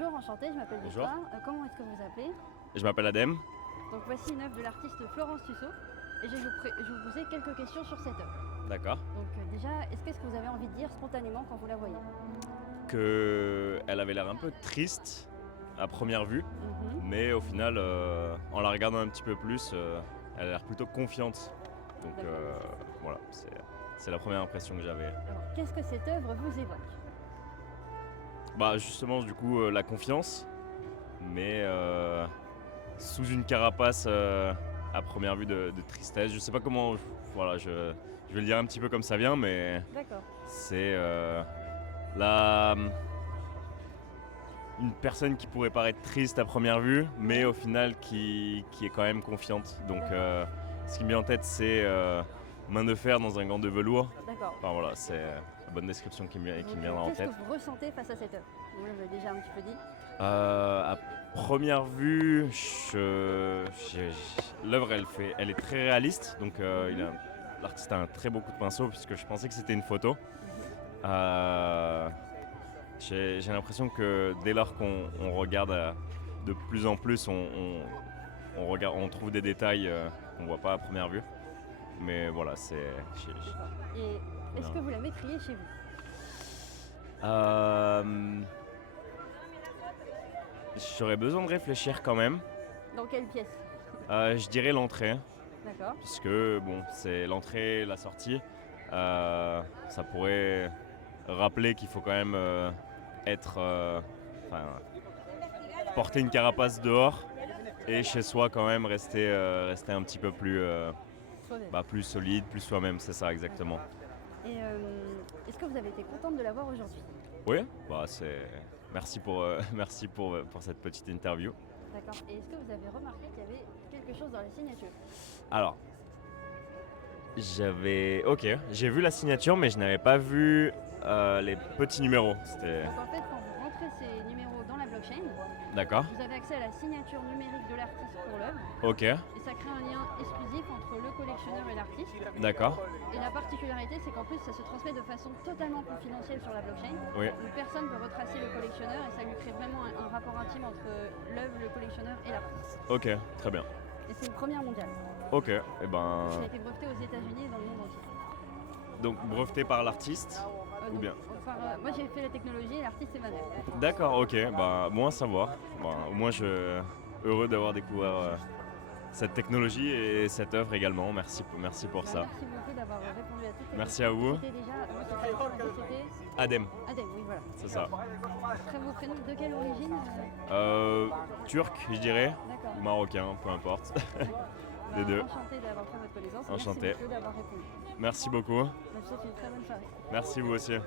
Bonjour, enchantée, je m'appelle Bonjour. Victoire. Comment est-ce que vous vous appelez? Je m'appelle Adem. Donc voici une œuvre de l'artiste Florence Tussaud et je vais vous poser quelques questions sur cette œuvre. D'accord. Donc déjà, qu'est-ce que vous avez envie de dire spontanément quand vous la voyez? Elle avait l'air un peu triste à première vue, mais au final, en la regardant un petit peu plus, elle a l'air plutôt confiante. Donc voilà, c'est la première impression que j'avais. Alors, qu'est-ce que cette œuvre vous évoque? Bah justement, du coup, la confiance, mais sous une carapace à première vue de tristesse. Je sais pas comment, voilà, je vais le dire un petit peu comme ça vient, mais D'accord. c'est la une personne qui pourrait paraître triste à première vue, mais au final qui est quand même confiante. Donc ce qui me vient en tête, c'est main de fer dans un gant de velours. D'accord. Enfin voilà, c'est la bonne description qui me Donc, viendra en qu'est-ce tête. que vous ressentez face à cette œuvre? Vous l'avez déjà un petit peu dit. À première vue, l'œuvre elle est très réaliste, donc l'artiste a un très beau coup de pinceau puisque je pensais que c'était une photo. J'ai l'impression que dès lors qu'on regarde de plus en plus, on trouve des détails qu'on voit pas à première vue. Mais voilà, Et est-ce que vous l'avez trié chez vous? J'aurais besoin de réfléchir quand même. Dans quelle pièce? Je dirais l'entrée, D'accord. puisque bon, c'est l'entrée, la sortie. Ça pourrait rappeler qu'il faut quand même porter une carapace dehors et chez soi quand même rester un petit peu Soi-même. plus solide, plus soi-même, c'est ça exactement. Et est-ce que vous avez été contente de la voir aujourd'hui? Oui, merci pour cette petite interview. D'accord. Et est-ce que vous avez remarqué qu'il y avait quelque chose dans la signature? Alors, j'ai vu la signature, mais je n'avais pas vu les petits numéros. Donc en fait, quand vous rentrez ces numéros dans la blockchain, D'accord. vous avez accès à la signature numérique de l'artiste pour l'œuvre Ok, et ça crée un lien exclusif entre le collectionneur et l'artiste. d'accord. Et la particularité, c'est qu'en plus, ça se transmet de façon totalement confidentielle sur la blockchain. Oui, Donc personne ne peut retracer le collectionneur et ça lui crée vraiment un rapport intime entre l'œuvre, le collectionneur et l'artiste. ok, très bien. Et c'est une première mondiale. Ok, et ben. Ça a été breveté aux États-Unis et dans le monde entier. Donc breveté par l'artiste ou Donc, bien. moi, j'ai fait la technologie et l'artiste, c'est ma mère. D'accord, ok, bah bon à savoir. Bon, au moins heureux d'avoir découvert cette technologie et cette œuvre également. Merci pour ça. Merci beaucoup d'avoir répondu à toutes les Merci questions. à vous. C'était déjà, c'était Adem, Adem, oui, voilà. c'est ça. Après vos prénoms, de quelle origine? Turc, je dirais, D'accord. ou marocain, peu importe. Les deux. Enchanté d'avoir fait votre connaissance. Enchanté. Merci beaucoup d'avoir répondu. Merci beaucoup. Je vous souhaite une très bonne soirée. Merci vous aussi.